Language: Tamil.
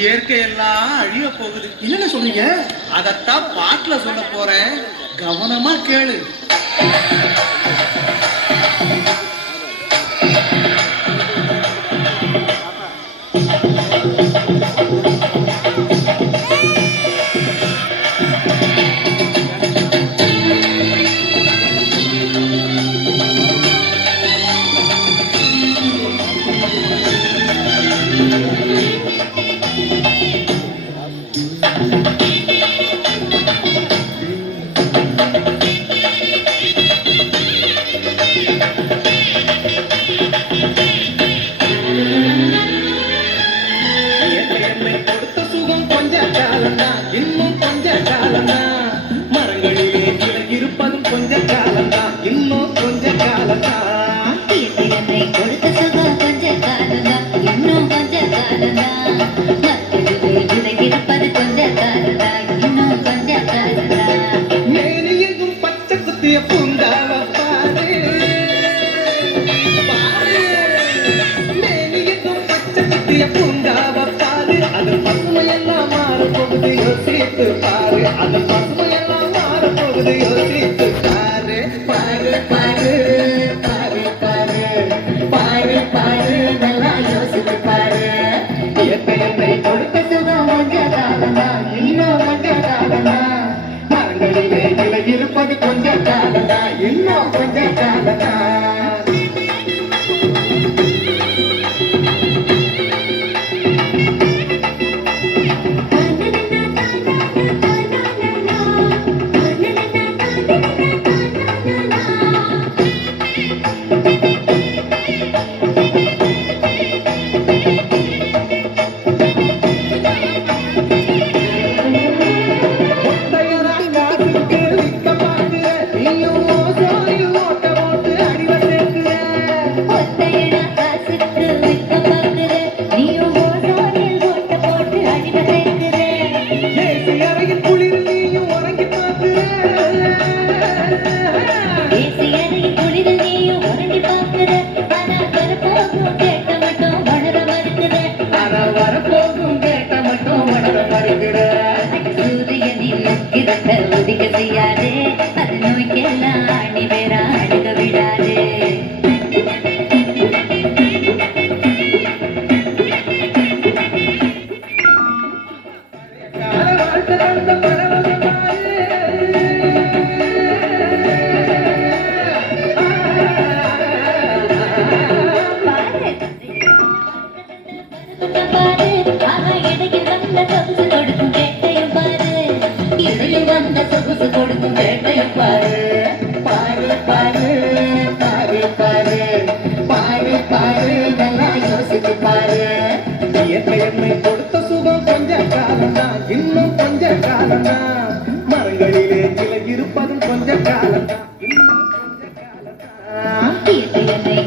இயற்கை எல்லாம் அழிய போகுது. என்னென்ன சொல்றீங்க? அதத்தான் பாட்டுல சொல்ல போறேன், கவனமா கேளு. இன்னும் கொஞ்ச காலம்தான், மரங்களிலே கிளை இருப்பதும் கொஞ்ச காலம்தான், இன்னும் கொஞ்ச காலம்தான். என்னை கொடுத்த சுகம் கொஞ்ச காலம்தான், இன்னும் கொஞ்ச காலம்தான், மரங்களிலே கிளை இருப்பது கொஞ்ச காலம்தான், இன்னும் கொஞ்ச காலம்தான். மேனி எங்கும் பச்சை குத்திய பூங்காவ பாரு, பாரு. மேனி எங்கும் பச்சை குத்திய பூங்காவ பாரு, அது பசுமையெல்லாம் மாறப்போகுது, யோசித்து பாரு. அது பசுமையெல்லாம் மாறப்போகுது, யோசித்து பாரு. பாரு பாரு பாரு பாரு பாரு பாரு நல்லா யோசித்து பாரு. இயற்கை என்னை கொடுத்த சுகம் கொஞ்ச காலம்தான், இன்னும் கொஞ்ச காலம்தான், மரங்களிலே கிளை இருப்பது கொஞ்ச காலம்தான், இன்னும் கொஞ்ச காலம்தான். ஒதுக்க செய்யாதே, அது நோய்க்கெல்லாம் அணி வேற அழுக விடாதே. என்னை கொடுத்த சுகம் கொஞ்ச காலம்தான், இன்னும் கொஞ்ச காலம்தான், மரங்களிலே கிளை இருப்பதும் கொஞ்ச காலம்தான், இன்னும் கொஞ்ச காலம்தான். என்னை